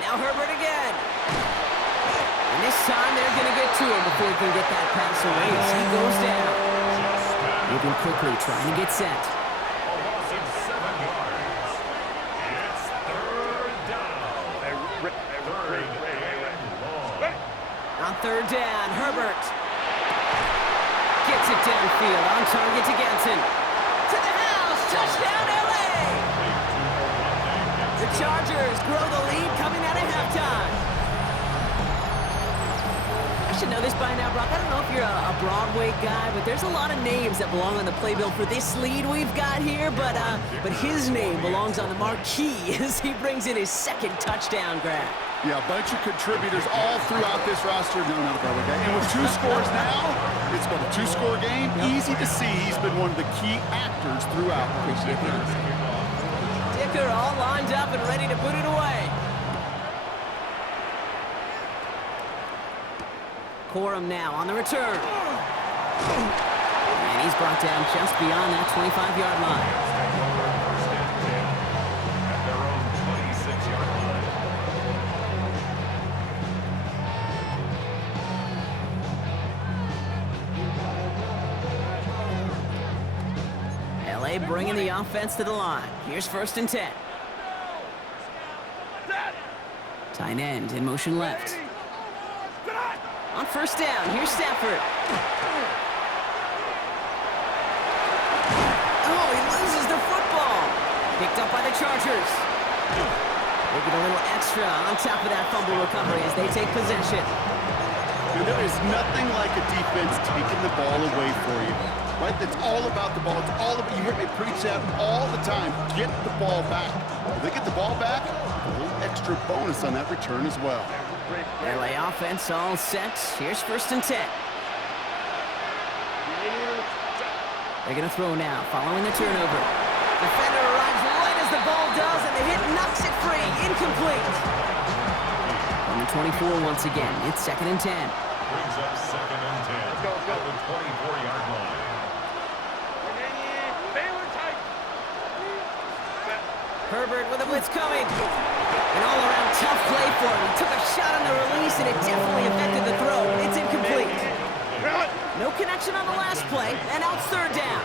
Now Herbert again. And this time they're going to get to him before he can get that pass away as he goes down. Moving quickly, trying to get set. A loss of 7 yards. It's third down. Third and long. On third down, Herbert gets it downfield, on target to Ganson. To the house, touchdown LA! The Chargers grow the lead coming out of halftime. I should know this by now, Brock. I don't know if you're a Broadway guy, but there's a lot of names that belong on the playbill for this lead we've got here, but his name belongs on the marquee as he brings in his second touchdown grab. Yeah, a bunch of contributors all throughout this roster. No, not a Broadway guy. And with 2 scores now, it's about a 2-score game. Easy to see he's been one of the key actors throughout. Appreciate the honesty. Dicker all lined up and ready to put it away. Corum now on the return. And he's brought down just beyond that 25-yard line. At their own 26-yard line. LA bringing the offense to the line. Here's 1st and 10. Tight end in motion left. On 1st down, here's Stafford. Oh, he loses the football. Picked up by the Chargers. They get a little extra on top of that fumble recovery as they take possession. There is nothing like a defense taking the ball away for you. Right? It's all about the ball. It's all about, you hear me preach that all the time. Get the ball back. If they get the ball back, a little extra bonus on that return as well. LA offense all set. Here's 1st and 10. They're going to throw now, following the turnover. Defender arrives right as the ball does, and the hit knocks it free. Incomplete. On the 24 once again. It's 2nd and 10. Brings up 2nd and 10. Let's go. At the 24-yard line. Herbert with a blitz coming. An all-around tough play for him. He took a shot on the release, and it definitely affected the throw. It's incomplete. No connection on the last play, and now it's 3rd down.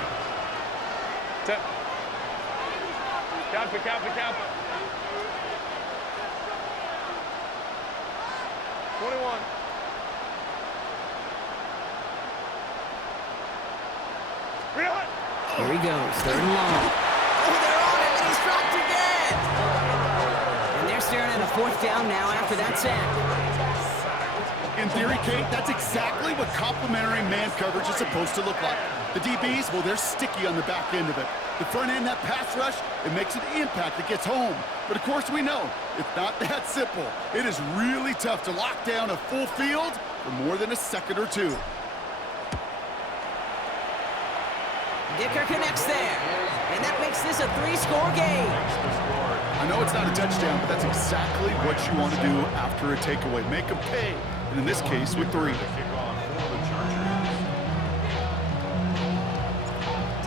Kappa. 21. Here he goes, 3rd and long. Oh, they're on him, and he's dropped again. And they're staring at a 4th down now after that sack. In theory, Kate, that's exactly what complementary man coverage is supposed to look like. The DBs, well, they're sticky on the back end of it. The front end, that pass rush, it makes an impact that gets home. But of course we know, it's not that simple. It is really tough to lock down a full field for more than a second or two. Dicker connects there, and that makes this a 3-score game. I know it's not a touchdown, but that's exactly what you want to do after a takeaway. Make them pay, and in this case, with 3.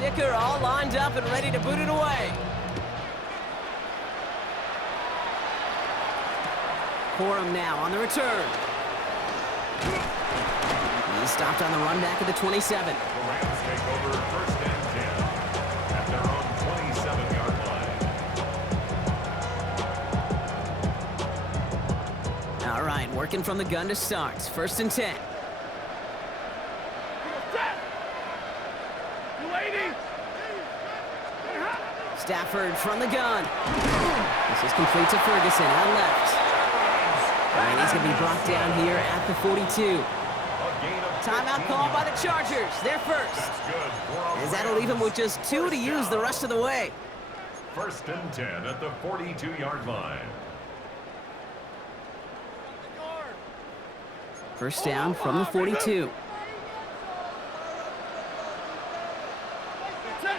Dicker all lined up and ready to boot it away. Corum now on the return. He's stopped on the run back at the 27. The Rams take over 1st and 10 at their own 27-yard line. All right, working from the gun to start. 1st and 10. Stafford from the gun. This is complete to Ferguson on left. And he's going to be brought down here at the 42. Timeout called by the Chargers. They're first. As that'll leave him with just 2 to use the rest of the way. 1st and 10 at the 42-yard line. 1st down from the 42.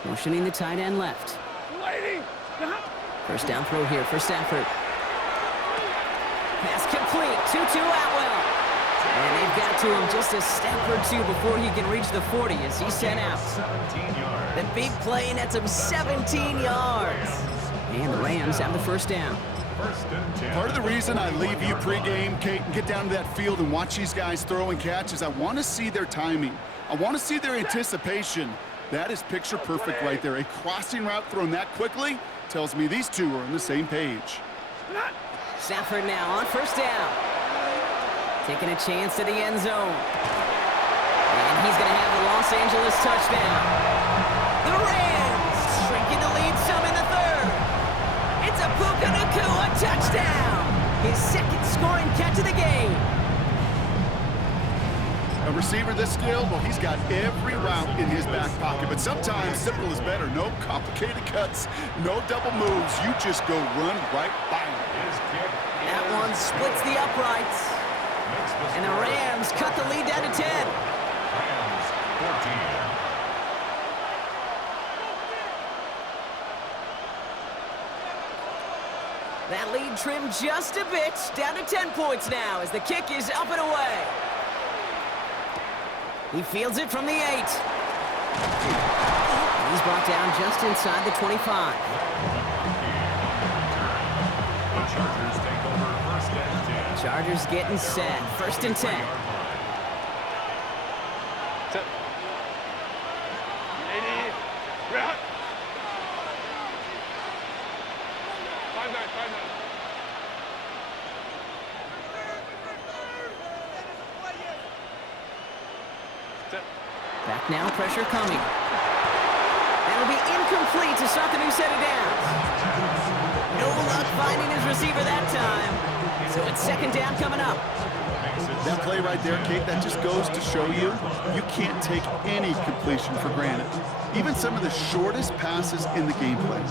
Motioning the tight end left. 1st down throw here for Stafford. Pass complete. 2-2 Atwell. And they've got to him just a step or 2 before he can reach the 40 as he's sent out. 17 yards. The big play nets him 17 yards. And the Rams have the first down. Part of the reason I leave you pregame, Kate, and get down to that field and watch these guys throw and catch is I want to see their timing. I want to see their anticipation. That is picture perfect right there. A crossing route thrown that quickly tells me these two are on the same page. Stafford now on first down. Taking a chance to the end zone. And he's going to have the Los Angeles touchdown. The Rams shrinking the lead some in the third. It's a Puka Nacua touchdown. His second scoring catch of the game. A receiver this skilled, well, he's got every route in his back pocket. But sometimes simple is better. No complicated cuts, no double moves. You just go run right by him. That one splits the uprights. And the Rams cut the lead down to 10. Rams 14. That lead trimmed just a bit, down to 10 points now as the kick is up and away. He fields it from the 8. He's brought down just inside the 25. The Chargers take over first and 10. Chargers getting set, first and 10. Back now, pressure coming. That'll be incomplete to start the new set of downs. No luck finding his receiver that time. So it's second down coming up. That play right there, Kate, that just goes to show you, you can't take any completion for granted. Even some of the shortest passes in the game plan.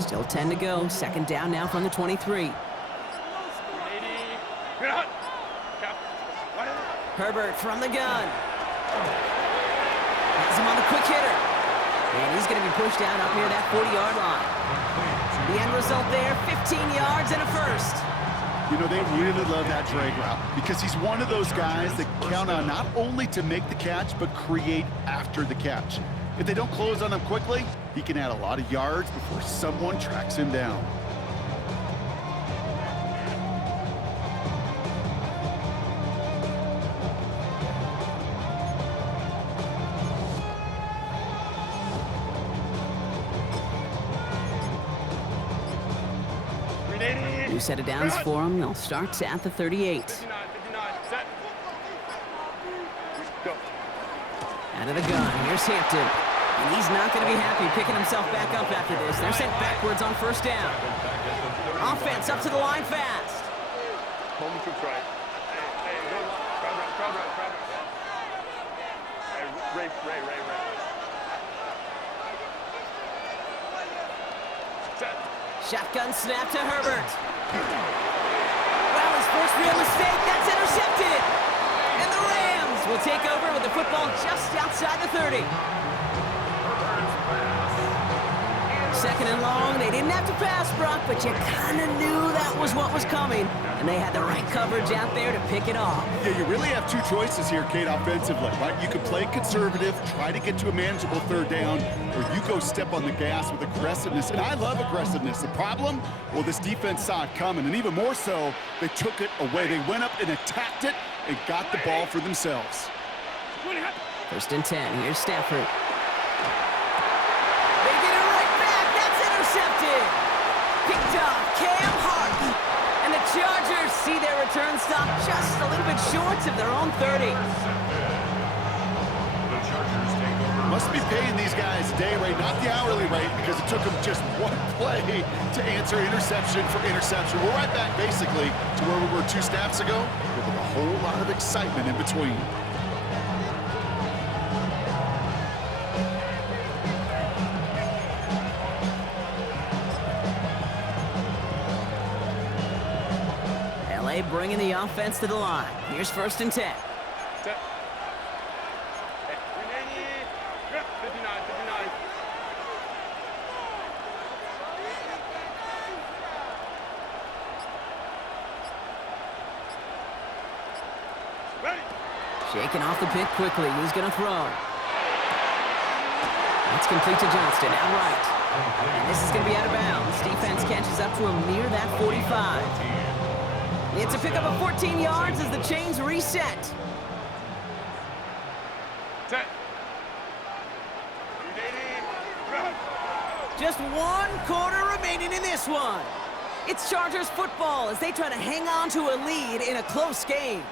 Still 10 to go. Second down now from the 23. Herbert from the gun. Has him on the quick hitter. And he's going to be pushed out up near that 40-yard line. The end result there, 15 yards and a first. You know, they really love that drag route because he's one of those guys that count on not only to make the catch, but create after the catch. If they don't close on him quickly, he can add a lot of yards before someone tracks him down. New set of downs for him. They'll start at the 38. Out of the gun, here's Hampton. And he's not going to be happy picking himself back up after this. They're sent backwards on first down. Offense up to the line fast. Moment to try. Ray. Shotgun snap to Herbert. Well, his first real mistake, that's intercepted. And the Rams will take over with the football just outside the 30. Second and long, they didn't have to pass, Brock, but you kind of knew that was what was coming. And they had the right coverage out there to pick it off. Yeah, you really have two choices here, Kate, offensively, right? You can play conservative, try to get to a manageable third down, or you go step on the gas with aggressiveness. And I love aggressiveness. The problem? Well, this defense saw it coming, and even more so, they took it away. They went up and attacked it and got the ball for themselves. First and 10, here's Stafford. They get it right back, that's intercepted. Picked off Cam Hart. And the Chargers see their return stop just a little bit short of their own 30. The Chargers take over. Must be paying these guys day rate, not the hourly rate, because it took them just one play to answer interception for interception. We're right back, basically, to where we were 2 snaps ago, but with a whole lot of excitement in between. LA bringing the offense to the line. Here's first and 10. Shaking off the pick quickly. He's going to throw. That's complete to Johnston, outright. And this is going to be out of bounds. Defense catches up to him near that 45. It's a pickup of 14 yards as the chains reset. Just 1 quarter remaining in this one. It's Chargers football as they try to hang on to a lead in a close game.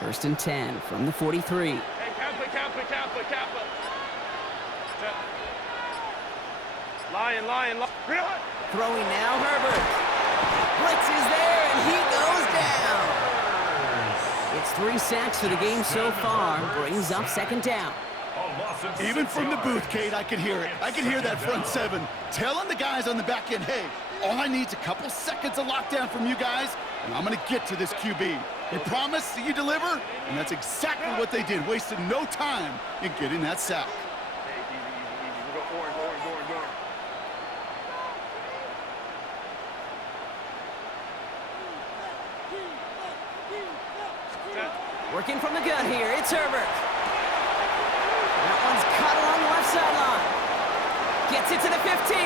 First and 10 from the 43. Hey, Kappa. Lion. Throwing now, Herbert. Blitz is there, and he goes down. It's 3 sacks for the game so far. Brings up second down. Even from the booth, Kate, I could hear it. I could hear that front 7 telling the guys on the back end, hey, all I need is a couple seconds of lockdown from you guys, and I'm going to get to this QB. You promise that you deliver? And that's exactly what they did, wasted no time in getting that sack. Hey, easy. We go orange. Working from the gun here, it's Herbert. That one's caught along the left sideline. Gets it to the 15.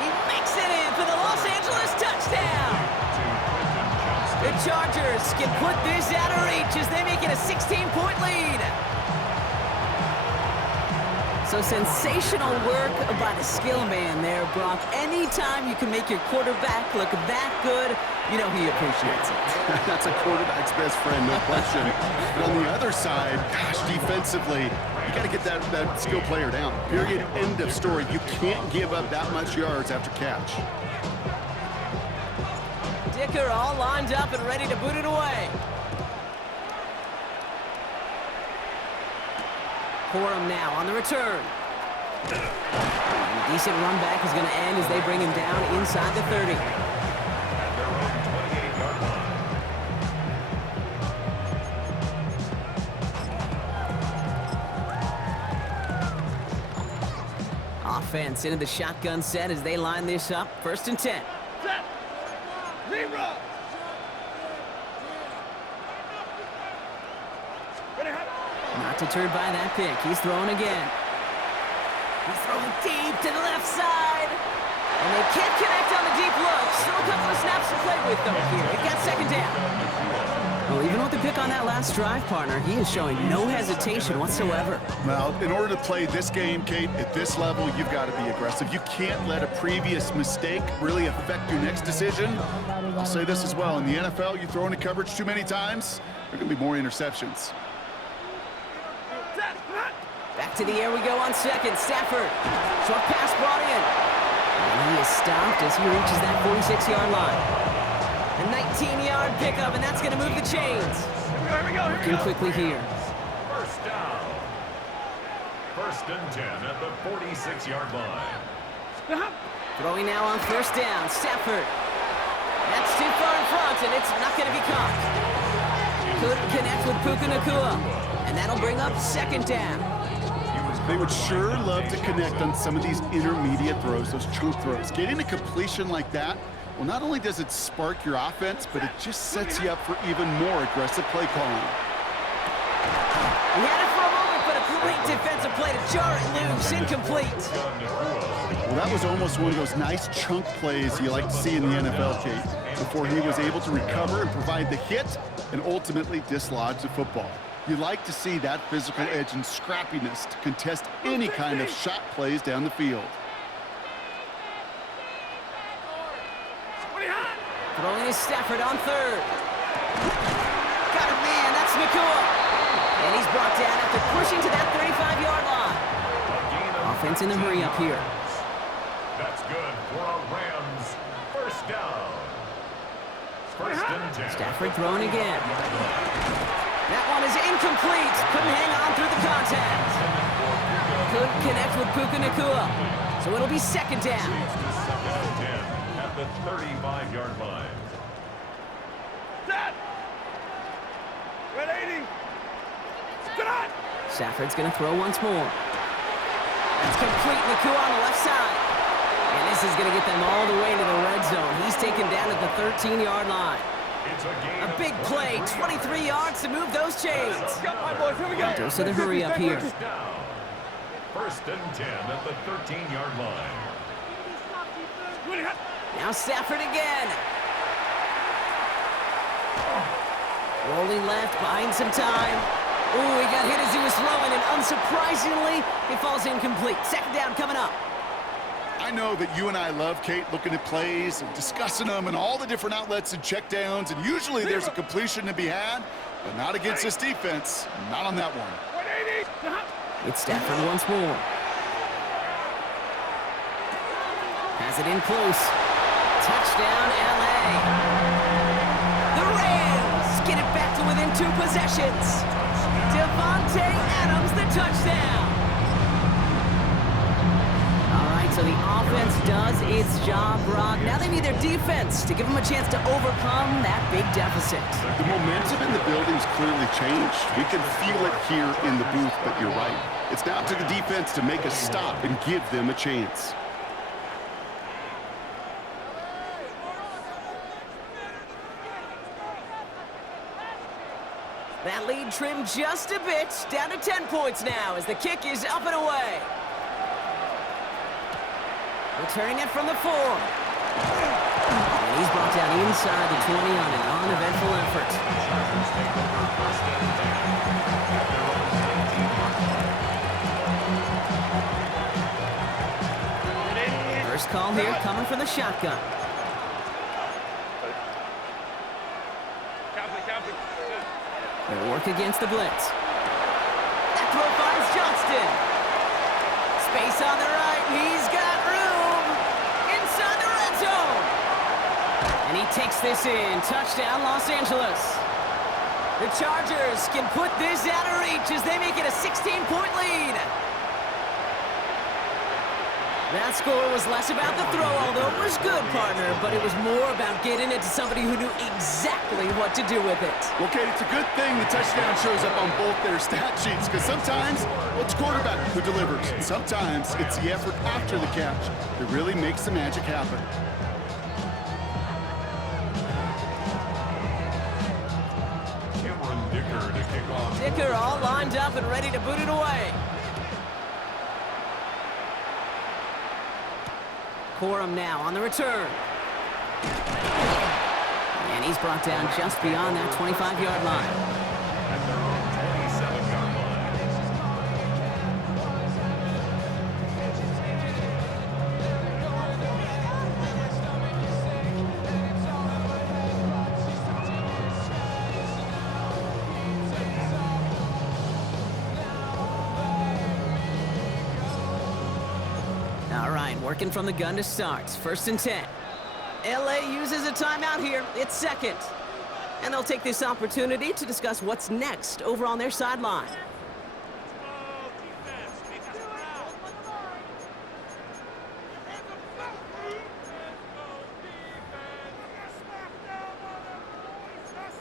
He makes it in for the Los Angeles touchdown. The Chargers can put this out of reach as they make it a 16-point lead. So sensational work by the skill man there, Brock. Anytime you can make your quarterback look that good, you know he appreciates it. That's a quarterback's best friend, no question. But on the other side, gosh, defensively, you got to get that skill player down. Period, end of story. You can't give up that much yards after catch. Dicker all lined up and ready to boot it away. Corum now on the return. And a decent run back is going to end as they bring him down inside the 30. At their own 28-yard line. Offense into the shotgun set as they line this up. First and 10. Leemo. Not deterred by that pick. He's throwing again. He's throwing deep to the left side. And they can't connect on the deep look. Still a couple of snaps to play with, though, here. It got second down. Well, even with the pick on that last drive, partner, he is showing no hesitation whatsoever. Well, in order to play this game, Kate, at this level, you've got to be aggressive. You can't let a previous mistake really affect your next decision. I'll say this as well. In the NFL, you throw into coverage too many times, there are going to be more interceptions. Back to the air we go on second. Stafford. Short pass brought in. And he is stopped as he reaches that 46-yard line. A 19-yard pickup, and that's going to move the chains. Here we go. Working quickly here. First down. First and 10 at the 46-yard line. Throwing now on first down. Stafford. That's too far in front, and it's not going to be caught. Couldn't connect with Puka Nacua, and that'll bring up second down. They would sure love to connect on some of these intermediate throws, those chunk throws. Getting a completion like that, well, not only does it spark your offense, but it just sets you up for even more aggressive play calling. He had it for a moment, but a great defensive play to jar it loose. Incomplete. Well, that was almost one of those nice chunk plays you like to see in the NFL, Kate, before he was able to recover and provide the hit and ultimately dislodge the football. You like to see that physical edge and scrappiness to contest any kind of shot plays down the field. Throwing is Stafford on third. Got a man, that's Nacua. And he's brought down after pushing to that 35-yard line. Offense in the hurry up here. That's good for a Rams first down. First and 10. Stafford throwing again. That one is incomplete. Couldn't hang on through the contact. Couldn't connect with Puka Nacua. So it'll be second down. Second and 10 at the 35-yard line. Set. Red 80. Tonight. Stafford's going to throw once more. That's complete. Nacua on the left side. And this is going to get them all the way to the red zone. He's taken down at the 13-yard line. It's a A big play, 23 yards to move those chains. Got my boys. Here we go. Dose of the hurry up here. down. First and 10 at the 13-yard line. Now Stafford again. Rolling left, buying some time. Ooh, he got hit as he was throwing, and unsurprisingly, it falls incomplete. Second down coming up. I know that you and I love, Kate, looking at plays and discussing them and all the different outlets and checkdowns, and usually there's a completion to be had, but not against this defense. Not on that one. 180. It's Stafford once more. Has it in close. Touchdown, L.A. The Rams get it back to within 2 possessions. Devontae Adams, the touchdown. All right, so the offense does its job, Brock. Now they need their defense to give them a chance to overcome that big deficit. The momentum in the building's clearly changed. We can feel it here in the booth, but you're right. It's down to the defense to make a stop and give them a chance. That lead trimmed just a bit, down to 10 points now as the kick is up and away. Returning it from the 4. And he's brought down inside the 20 on an uneventful effort. First call here coming from the shotgun. Captain. They'll work against the blitz. That throw finds Johnston. Space on the right. He's got room inside the red zone. And he takes this in. Touchdown, Los Angeles. The Chargers can put this out of reach as they make it a 16-point lead. That score was less about the throw, although it was good, partner, but it was more about getting it to somebody who knew exactly what to do with it. Well, Kate, it's a good thing the touchdown shows up on both their stat sheets, because sometimes, well, it's quarterback who delivers. Sometimes it's the effort after the catch that really makes the magic happen. Dicker to kick off. Dicker all lined up and ready to boot it away. Corum now on the return. And he's brought down just beyond that 25-yard line. At their own 27-yard All right, working from the gun to start. First and 10. LA uses a timeout here. It's second. And they'll take this opportunity to discuss what's next over on their sideline.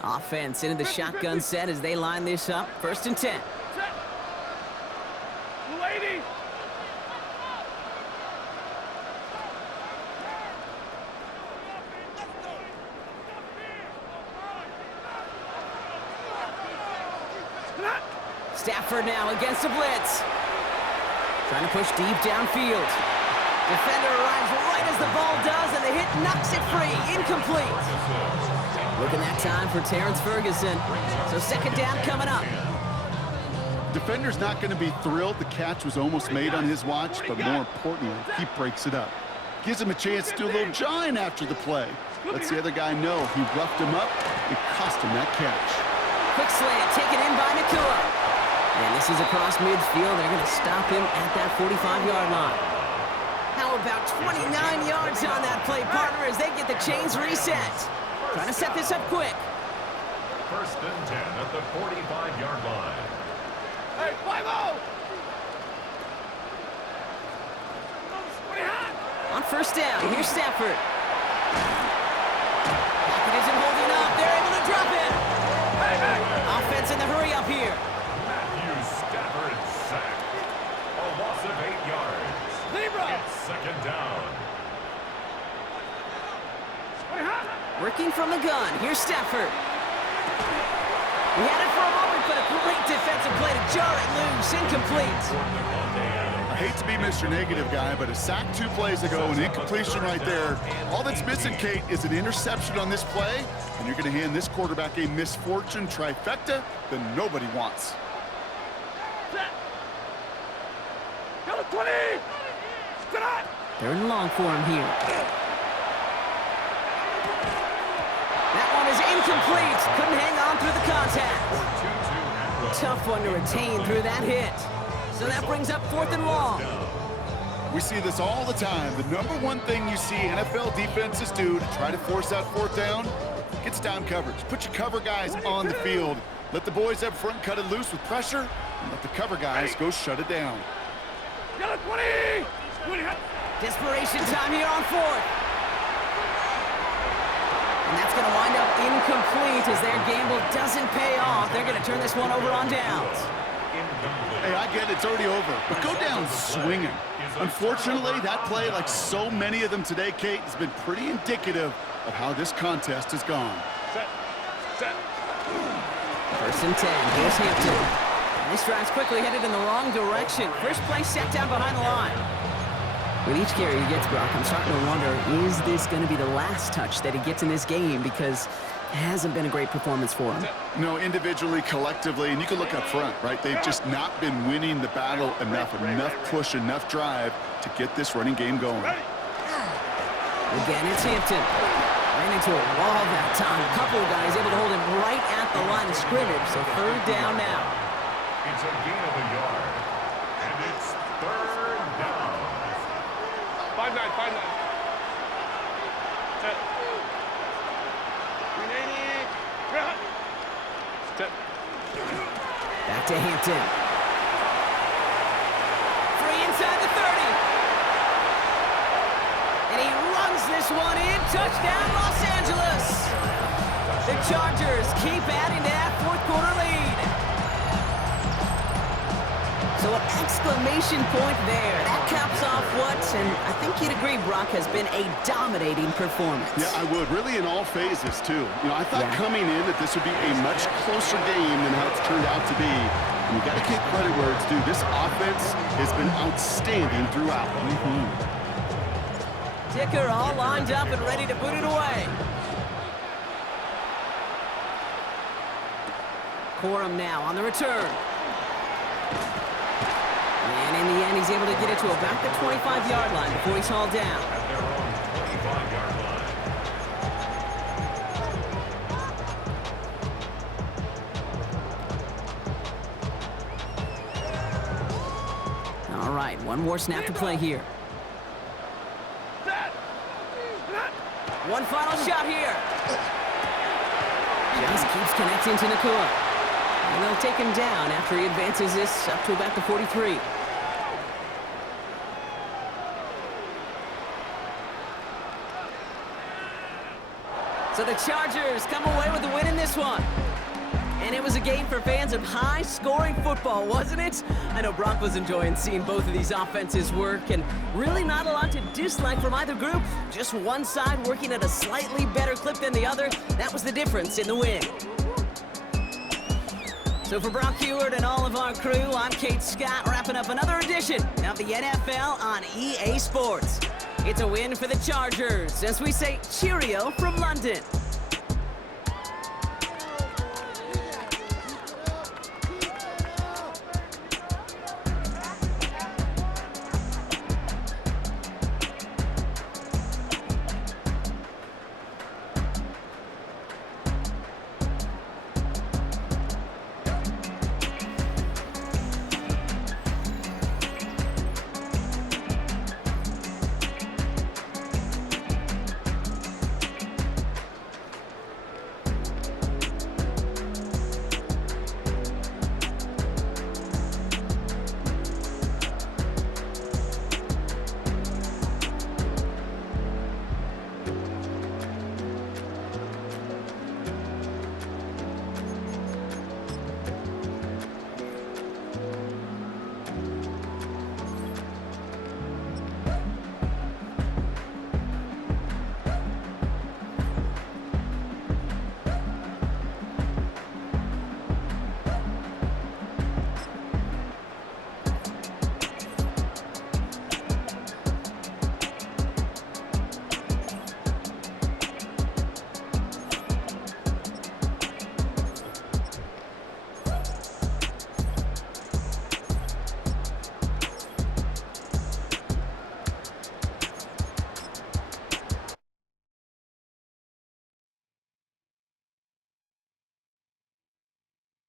Offense into the shotgun set as they line this up. First and 10. Lady. Stafford now against the blitz. Trying to push deep downfield. Defender arrives right as the ball does, and the hit knocks it free. Incomplete. Looking that time for Terrence Ferguson. So second down coming up. Defender's not going to be thrilled the catch was almost made on his watch, but more importantly, he breaks it up. Gives him a chance to do a little jawing after the play. Lets the other guy know he roughed him up and cost him that catch. Quick slant taken in by Nacua. And this is across midfield. They're going to stop him at that 45-yard line. How about 29 yards on that play, partner, as they get the chains reset? Trying to set this up quick. First and 10 at the 45-yard line. Hey, 5-0! On first down, here's Stafford. Packard isn't holding up. They're able to drop it. Offense in the hurry up here. Matthew Stafford sacked. A loss of 8 yards. Leemo! It's second down. Working from the gun, here's Stafford. He had it for a moment, but a great defensive play to jar it loose. Incomplete. I hate to be Mr. Negative guy, but a sack 2 plays ago, an incompletion right there. All that's missing, Kate, is an interception on this play, and you're going to hand this quarterback a misfortune trifecta that nobody wants. Yellow 20! They're in long for him here. That one is incomplete. Couldn't hang on through the contact. Tough one to retain through that hit. So that brings up 4th and long. We see this all the time. The number one thing you see NFL defenses do to try to force that 4th down, gets down coverage. Put your cover guys on the field. Let the boys up front cut it loose with pressure, and let the cover guys go shut it down. Yellow 20! Desperation time here on 4th. And that's going to wind up incomplete as their gamble doesn't pay off. They're going to turn this one over on downs. Hey, I get it, it's already over, but go down swinging. Unfortunately, that play, like so many of them today, Kate, has been pretty indicative of how this contest has gone. Set. First and 10, here's Hampton. And this drive's quickly headed in the wrong direction. First play set down behind the line. With each carry he gets, Brock, I'm starting to wonder, is this going to be the last touch that he gets in this game? Because it hasn't been a great performance for him. No, individually, collectively, and you can look up front, right? They've just not been winning the battle enough push, enough drive to get this running game going. Again, it's Hampton. Ran into a wall that time. A couple of guys able to hold him right at the line of scrimmage, so 3rd down now. It's a gain of a yard. And it's 3rd down. 5-9. Set. 380. Step. Back to Hampton. Free inside the 30. And he runs this one in. Touchdown, Los Angeles. The Chargers keep adding to that 4th quarter lead. So an exclamation point there. That caps off what, and I think you'd agree, Brock, has been a dominating performance. Yeah, I would. Really in all phases, too. You know, I thought coming in that this would be a much closer game than how it's turned out to be. And you got to give credit where it's due. This offense has been outstanding throughout. Dicker all lined up and ready to put it away. Corum now on the return. And in the end, he's able to get it to about the 25-yard line before he's hauled down. At their own 25-yard line. All right, one more snap to play here. One final shot here. Just keeps connecting to Nakua. And they'll take him down after he advances this up to about the 43. So the Chargers come away with the win in this one. And it was a game for fans of high-scoring football, wasn't it? I know Brock was enjoying seeing both of these offenses work, and really not a lot to dislike from either group. Just one side working at a slightly better clip than the other. That was the difference in the win. So for Brock Heward and all of our crew, I'm Kate Scott, wrapping up another edition of the NFL on EA Sports. It's a win for the Chargers, as we say cheerio from London.